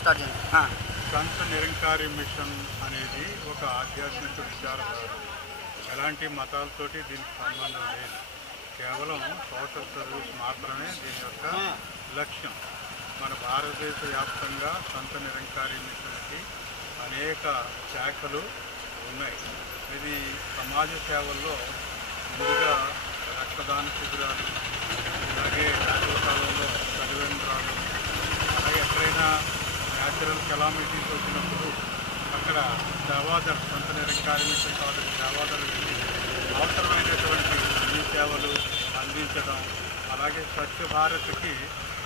Start చేయండి. సంత Nirankari machine అనేది ఒక ఆధ్యాత్మిక విచారధార. ఎలాంటి మతాలతోటి దీనికి సంబంధం లేదు. కేవలం సోషల్ సర్వీస్ మాత్రమే దీని యొక్క లక్ష్యం. మన భారతదేశ వ్యాప్తంగా సంత నిరంకారి మిషన్కి అనేక శాఖలు ఉన్నాయి. ఇది సమాజ సేవల్లో ముందుగా రక్తదాన శిబిరాలు, అలాగే వేసవికాలంలో చలివేంద్రాలు, అలాగే ఎక్కడైనా న్యాచురల్ కెలామిటీస్ వచ్చినప్పుడు అక్కడ సేవాదళ సంత నిరంకారి మిషన్ తాలూకు సేవాదళ వెళ్ళి అవసరమైనటువంటి అన్ని సేవలు అందించడం. అలాగే స్వచ్ఛ భారత్కి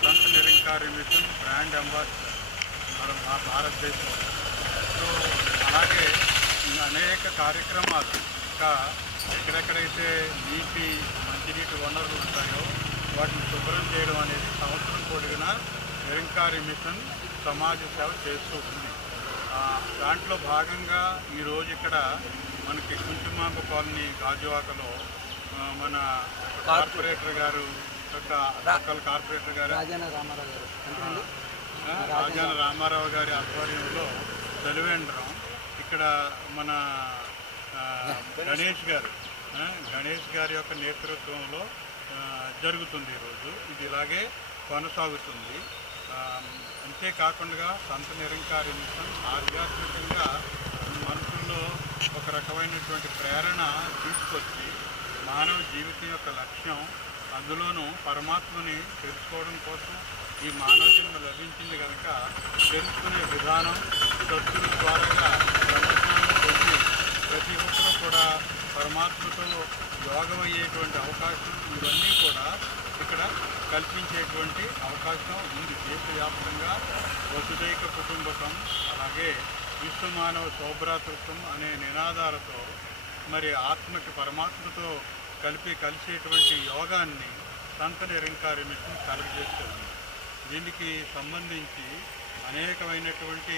సంత నిరంకారి మిషన్ బ్రాండ్ అంబాసిడర్ మా భారతదేశంలో. సో అలాగే అనేక కార్యక్రమాలు ఇంకా ఎక్కడెక్కడైతే మంచినీటి వనరులు ఉంటాయో వాటిని శుభ్రం చేయడం అనేది సంవత్సరం పొడిగిన నిరంకారి మిషన్ సమాజ సేవ చేస్తూ ఉంది. దాంట్లో భాగంగా ఈరోజు ఇక్కడ మనకి కుంచుమాంబ కాలనీ గాజువాకలో మన కార్పొరేటర్ గారు లోకల్ కార్పొరేటర్ గారు రాజాన రామారావు గారి ఆధ్వర్యంలో చలివేంద్రం ఇక్కడ మన గణేష్ గారి యొక్క నేతృత్వంలో జరుగుతుంది. ఈరోజు ఇది ఇలాగే కొనసాగుతుంది. అంతేకాకుండా సంత నిరంకారి మిషన్ ఆధ్యాత్మికంగా మనుషుల్లో ఒక రకమైనటువంటి ప్రేరణ తీసుకొచ్చి మానవ జీవితం యొక్క లక్ష్యం, అందులోనూ పరమాత్మని తెలుసుకోవడం కోసం ఈ మానవ జన్మ లభించింది కనుక తెలుసుకునే విధానం, సద్గుల ద్వారాగా బ్రహ్మజ్ఞానం పొంది ప్రతి ఒక్కరూ కూడా పరమాత్మతో యోగం అయ్యేటువంటి అవకాశం, ఇవన్నీ కూడా ఇక్కడ కల్పించేటువంటి అవకాశం ఉంది. దేశవ్యాప్తంగా వసుదైక కుటుంబకం, అలాగే విశ్వమానవ సౌభ్రాతృత్వం అనే నినాదాలతో మరి ఆత్మకి పరమాత్మతో కలిసేటువంటి యోగాన్ని సంత నిరంకారి మిషన్ కలుగజేస్తుంది. దీనికి సంబంధించి అనేకమైనటువంటి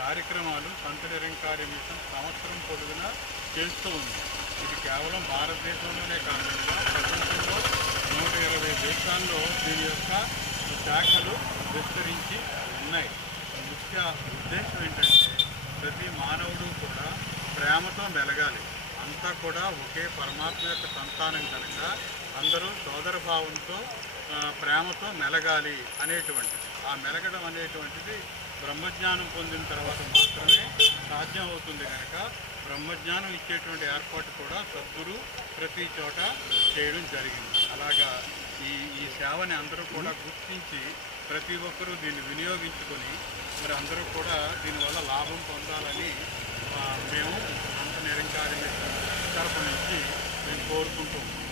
కార్యక్రమాలు సంత నిరంకారి మిషన్ సంవత్సరం పొడుగునా చేస్తూ ఉంది. ఇది కేవలం భారతదేశంలోనే కాకుండా ప్రపంచంలో 120 దేశాల్లో దీని యొక్క శాఖలు విస్తరించి ఉన్నాయి. ముఖ్య ఉద్దేశం ఏంటంటే ప్రతి మానవుడు కూడా ప్రేమతో మెలగాలి. అంతా కూడా ఒకే పరమాత్మ యొక్క సంతానం కనుక అందరూ సోదర భావంతో ప్రేమతో మెలగాలి అనేటువంటిది. ఆ మెలగడం అనేటువంటిది బ్రహ్మజ్ఞానం పొందిన తర్వాత మాత్రమే సాధ్యం అవుతుంది కనుక బ్రహ్మజ్ఞానం ఇచ్చేటువంటి ఏర్పాటు కూడా సద్గురు ప్రతి చోట చేయడం జరిగింది. అలాగా ఈ సేవని అందరూ కూడా గుర్తించి ప్రతి ఒక్కరూ దీన్ని వినియోగించుకొని మరి అందరూ కూడా దీనివల్ల లాభం పొందాలని మేము సంత నిరంకారి తరపు నుంచి మేము కోరుకుంటూ ఉంటాం.